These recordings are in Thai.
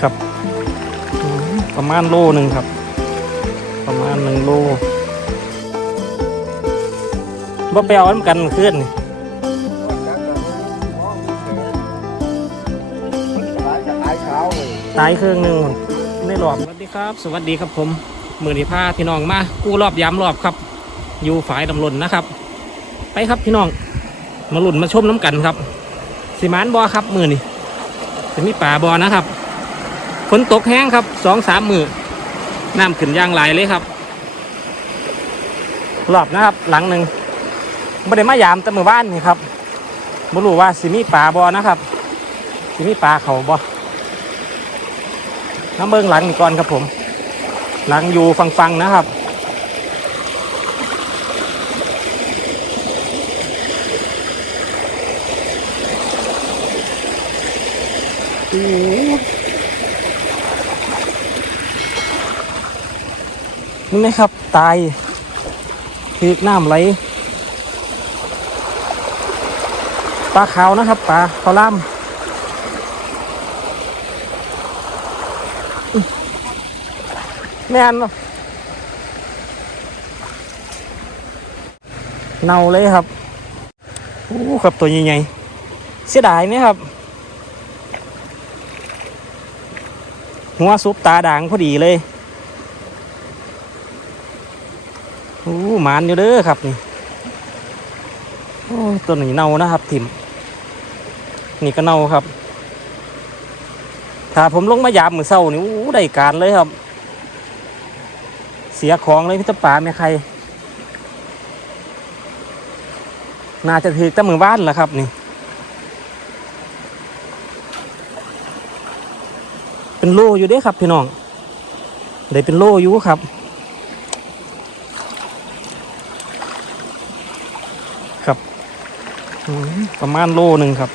ครับ ประมาณโลหนึ่งครับ ประมาณหนึ่งโลบ่ไปเอาอันกันขึ้นตายเครื่องหนึ่งในรอบสวัสดีครับ สวัสดีครับผม มือนีพาพี่น้องมากู้รอบย้ำรอบครับ อยู่ฝ่ายดำรนนะครับ ไปครับพี่น้อง มาหลุนมาชมน้ำกันครับสีมานบอครับมือนี่จะมีป่าบอนะครับฝนตกแห้งครับสองสามมือน้ำขึ้นยางไหลายเลยครับรอบนะครับ หลังหนึ่งไม่ได้มายามแต่มือบ้านนี่ครับไม่รู้ว่าสิมีป่าบอนะครับสิมีป่าเขาบอน้ำเบิ้งหลังนี่ก่อนครับผม หลังอยู่ฟังๆนะครับ โอ้โห นี่นะครับ ตายคือน้ำไหลปลาขาวนะครับปลาคอล่ามแม่นเน่าเลยครับ โอ้ครับตัวใหญ่ๆเสียดายไหมครับ หัวซุปตาด่างพอดีเลยโอ้หมานอยู่เด้อครับนี่ตัวนี้เน่านะครับถิ่มนี่ก็เน่าครับ ถ้าผมลงมายามมือเศร้านี่โอ้ได้การเลยครับ เสียของเลยพี่ตาป่าแม่ใคร น่าจะถือต่มือบ้านแหละครับนี่ เป็นโลอยู่เด้ครับพี่น้องได้เป็นโลอยู่ครับครับประมาณโลหนึ่งครับ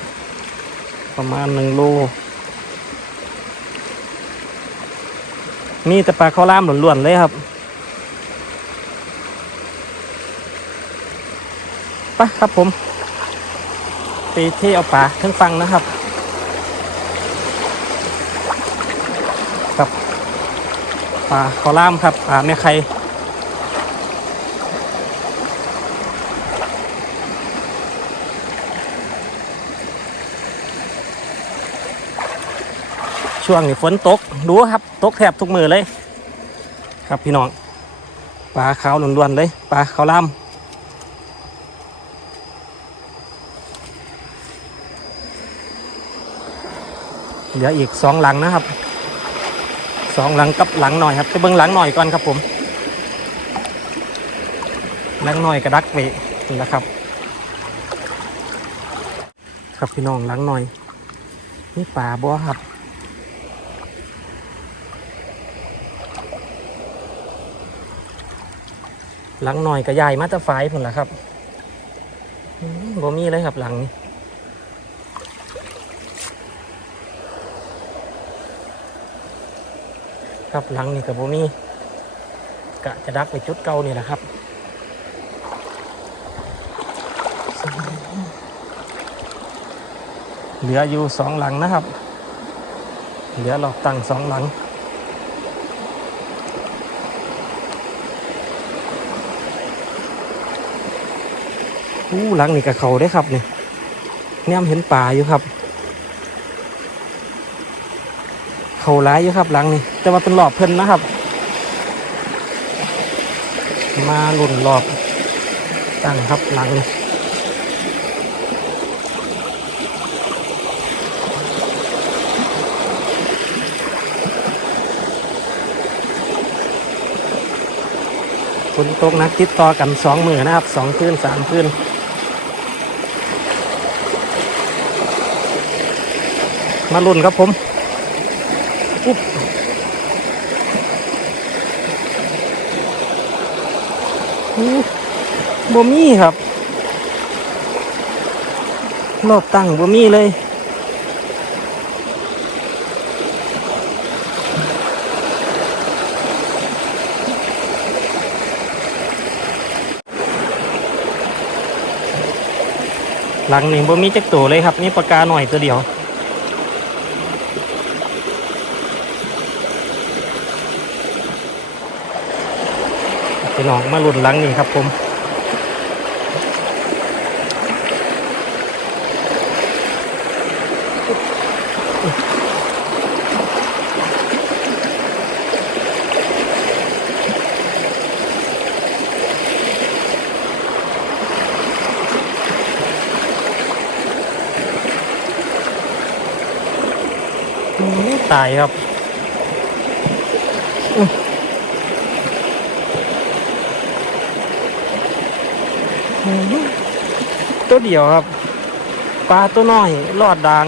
ประมาณหนึ่งโล มีแต่ปลาข้าวล่ามล้วนๆเลยครับไปครับผมไปเที่ยวป่าทั้งฟังนะครับ ป่าคอล่ามครับป่าแม่ไข่ช่วงนี้ฝนตกดูครับตกแทบทุกมือเลย ครับพี่น้องปลาขาวล้วนๆเลยปลาขาวล่ามเหลืออีกสองหลังนะครับ สองหลังกับหลังหน่อยครับไปเบิ้งหลังหน่อยก่อนครับผมหลังหน่อยกระดักไปนี่แหละครับ ครับพี่น้องหลังหน่อยนี่ป่าบัวครับหลังหน่อยกับใหญ่มาตะไฟผลละครับบ่มีเลยครับหลังนี้ ครับหลังนี่กับโบมีกะจะดักไปจุดเก่านี่แหละครับเหลืออยู่สองหลังนะครับ เหลือหลอกตั้งสองหลัง อู้หลังนี่กับเขาได้ครับนี่เนี่ยเห็นป่าอยู่ครับ เขาร้ายอยู่ครับหลังนี่แต่ว่าเป็นหลอบเพิ่นนะครับ มาหล่นหลอบตั้งครับหลังนี่ฝนตกนักติดต่อกันสองมือนะครับสองคืนสามคืนมาลุ่นครับผม อุ๊บบ่มีครับรอบตั้งบ่มีเลยหลังหนี่งบ่มีจักตัวเลยครับ นี่ปากกาหน่อยตัวเดียว พี่น้องมาลุ่นหลังนี่ครับผมอืมตายครับอื้อหือ ตัวเดียวครับ ปลาตัวน้อยรอดดัง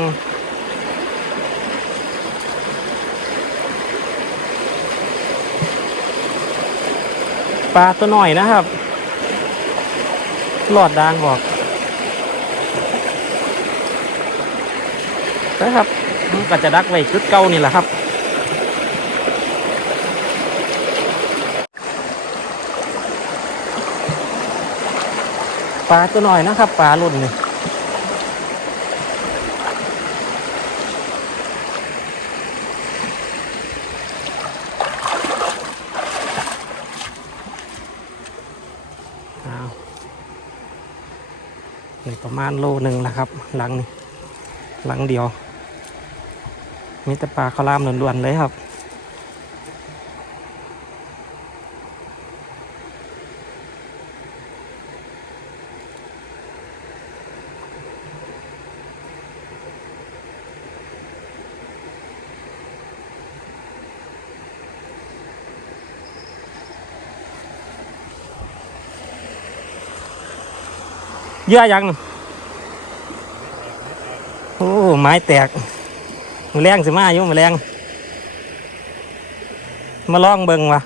ปลาตัวน้อยนะครับรอดดังบอกนะครับก็จะดักไว้จุดเก่านี่แหละครับ ปลาตัวหน่อยนะครับปลาหล่นนี่อ้าวนี่ประมาณโลหนึ่งแหละครับ หลังนี่หลังเดียว มีแต่ปลาข้าวหลามล้วนๆเลยครับ เยื่อยังโอ้ไม้แตกมือแรงสิมาอยู่มือแรงมาลองเบิ่งวะ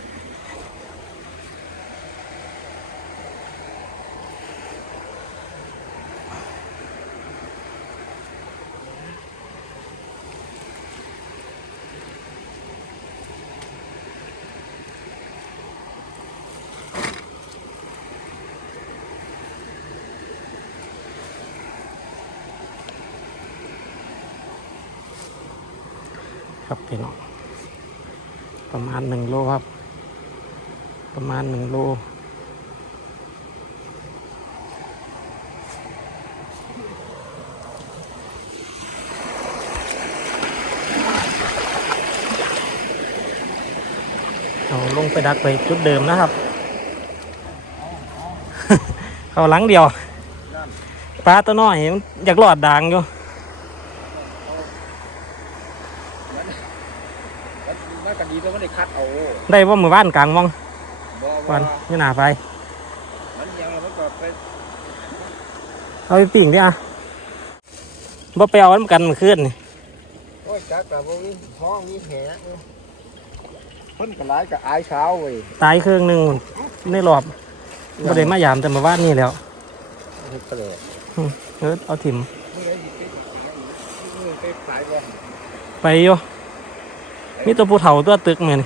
ครับพี่น้องประมาณหนึ่งโลครับ ประมาณหนึ่งโลเอาลงไปดักไปจุดเดิมนะครับ เขาหลังเดียวปลาตัวน้อยมันอยากหลอดด่างอยู่ มันก็ดีแต่มันได้คัดเอา ได้ว่ามือบ้านกลางมองบ่วัว่านนี่หนาไฟมันยังแล้วมันก็ไปเอาไปปิ่งดิอะบ่ไปเอาอันกันเมื่อคืนนี่โอ้ยจักแต่บ่มีห้องมีแหมันก็หลายก็อายเช้าเว้ยตายเครื่องหนึ่งในรอบบ่ได้มายามแต่มาบ้านนี่แล้วเฮ็ดก็เลยเออเอาถิ่มมึงไอ้สิไปมึงไปสายบ่ไปอยู่มีตัวผู้เฒ่าตัวตึกเหมือน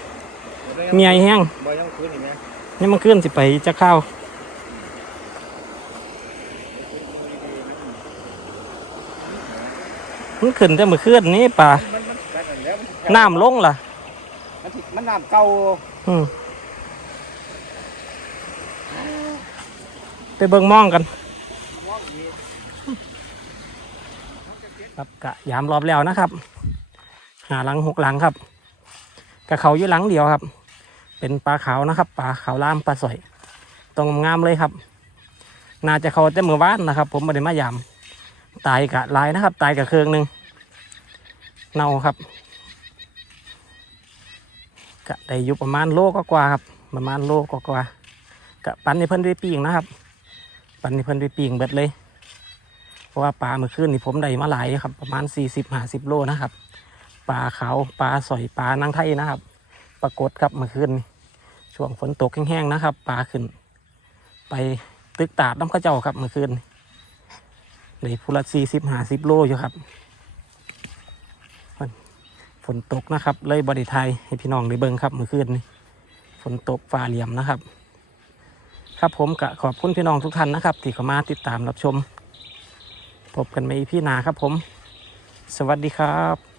เมียแห้งบ่ยังคืนอีกแม่นี่มันขึ้นสิไปจะเข้าวมันขึ้นแต่เมื่อคืนนี้ป่ามันมันกัดอันแล้วมันสิน้ำลงล่ะมันสิมันน้ำเก่าอืมไปเบิ่งมองกันครับกะยามรอบแล้วนะครับ หาหลังหกหลังครับกะเขาอยู่หลังเดียวครับ เป็นปลาขาวนะครับปลาขาวล่ามปลาสอยตรงงามเลยครับ น่าจะเขาแต่มือวานนะครับ ผมไม่ได้มายามตายกะหลายนะครับ ตายกะเครื่องหนึ่งเน่าครับกะได้อยู่ประมาณโลก็กว่าครับ ประมาณโลก็กว่ากะปันในเพิ่นด้วยปีงนะครับ ปันในเพิ่นด้วยปีงเบิดเลย เพราะว่าปลาเมื่อคืนนี่ผมได้มาหลายครับ ประมาณสี่สิบห้าสิบโลนะครับปลาขาวปลาสอยปลานางไทยนะครับ ปรากฏครับเมื่อคืนนี่ ช่วงฝนตกแห้งๆนะครับปลาขึ้น ไปตึกตาดน้ำข้าเจ้าครับเมื่อคืนเลยพูละสี่สิบห้าสิบโลอยู่ครับฝนตกนะครับ เลยบริไทยให้พี่น้องได้เบิ่งครับเมื่อคืนนี่ฝนตกฟ้าเหลี่ยมนะครับ ครับผมกะขอบคุณพี่น้องทุกท่านนะครับ ที่เข้ามาติดตามรับชม พบกันใหม่พี่นาครับผม สวัสดีครับ